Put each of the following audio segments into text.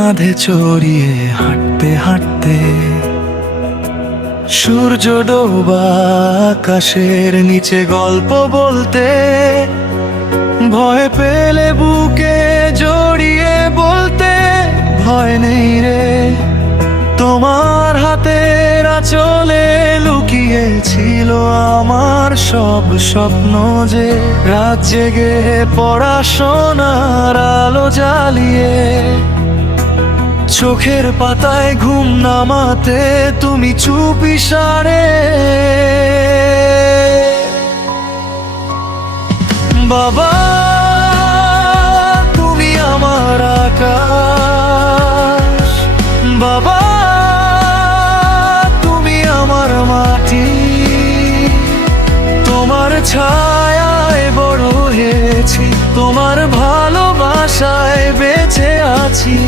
কাঁধে চড়িয়ে হাঁটতে হাঁটতে সূর্য ডোবা আকাশের নিচে গল্প বলতে, ভয় পেলে বুকে জড়িয়ে বলতে ভয় নেই রে। তোমার হাতের আঁচলে লুকিয়ে ছিল আমার সব স্বপ্ন, যে রাত জেগে পড়াশোনার আলো জ্বালিয়ে চোখের পাতায় ঘুম নামাতে তুমি চুপি সারে। বাবা তুমি আমার আকাশ, বাবা তুমি আমার মাটি, তোমার ছায়ায় বড় হয়েছি, তোমার ভালোবাসায় বেঁচে আছি।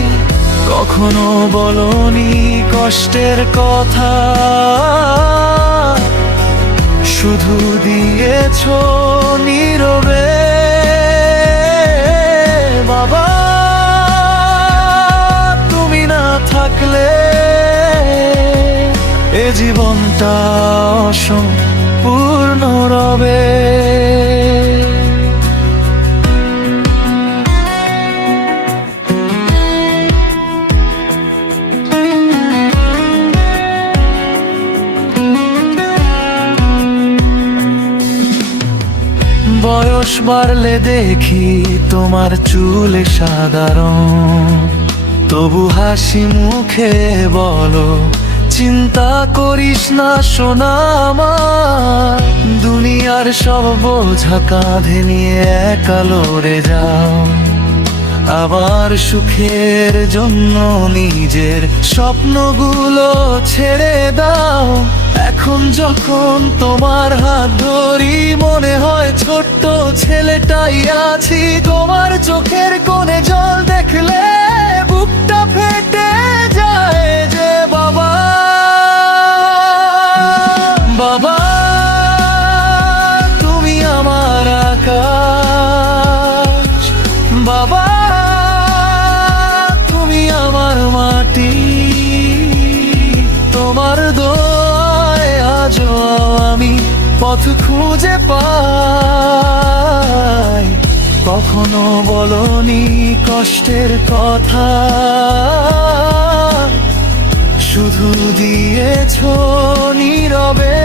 কখনো বলনি কষ্টের কথা, শুধু দিয়েছো নীরবে। বাবা তুমি না থাকলে এ জীবনটা অসম্পূর্ণ রবে। বয়স বাড়লে দেখি তোমার চুলে সাধারণ, তবু হাসি মুখে বলো চিন্তা করিস না সোনা আমার। দুনিয়ার সব বোঝা কাঁধে নিয়ে একা লড়ে যাও, আবার সুখের জন্য নিজের স্বপ্নগুলো ছেড়ে দাও। এখন যখন তোমার হাত ধরি মনে হয় ছোট্ট ছেলেটাই আছি। তোমার চোখের কোণে জল দেখলে বুকটা ফেটে যায় যে। বাবা বাবা তুমি আমার আকাশ, বাবা তুমি আমার মাটি, তোমার দোয়ায় আজও আমি পথ খুঁজে পাই। কখনো বলনি কষ্টের কথা, শুধু দিয়েছো নীরবে।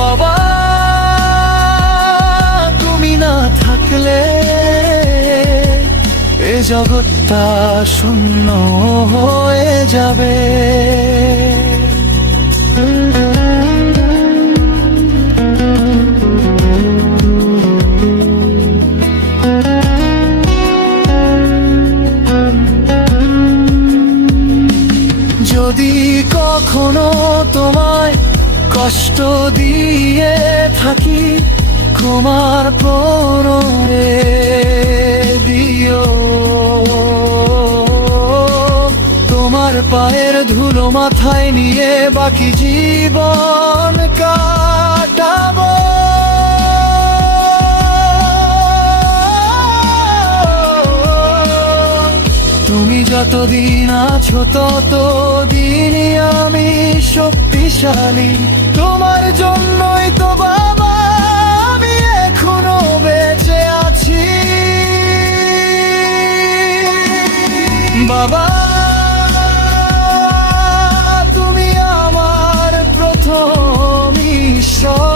বাবা তুমি না থাকলে এ জগৎটা শূন্য হয়ে যাবে। যদি কখনো তোমায় কষ্ট দিয়ে থাকি, ক্ষমার প্রণয়ে দিও। তোমার পায়ের ধুলো মাথায় নিয়ে বাকি জীবন কাটাবো। তুমি যতদিন আছো ততদিনই আমি শক্তিশালী। তোমার জন্যই তো বাবা আমি এখনো বেঁচে আছি। বাবা তুমি আমার প্রথম ঈশ্বর,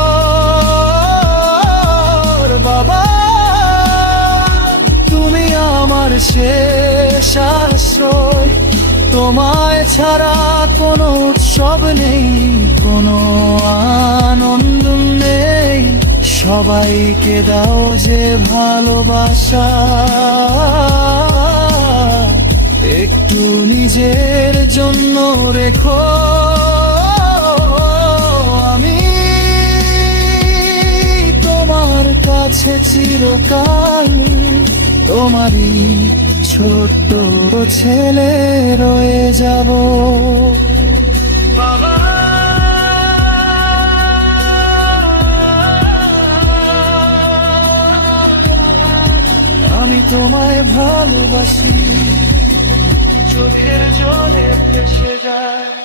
বাবা তুমি আমার শেষ আশ্রয়। তোমায় ছাড়া কোনো উৎসব নেই, কোনো আনন্দ নেই। সবাইকে দাও যে ভালোবাসা, একটু নিজের জন্য রেখো। আমি তোমার কাছে চিরকাল তোমারই ছোট্ট ছেলে রয়ে যাব। বাবা আমি তোমায় ভালোবাসি, চোখের জলে ভেসে যায়।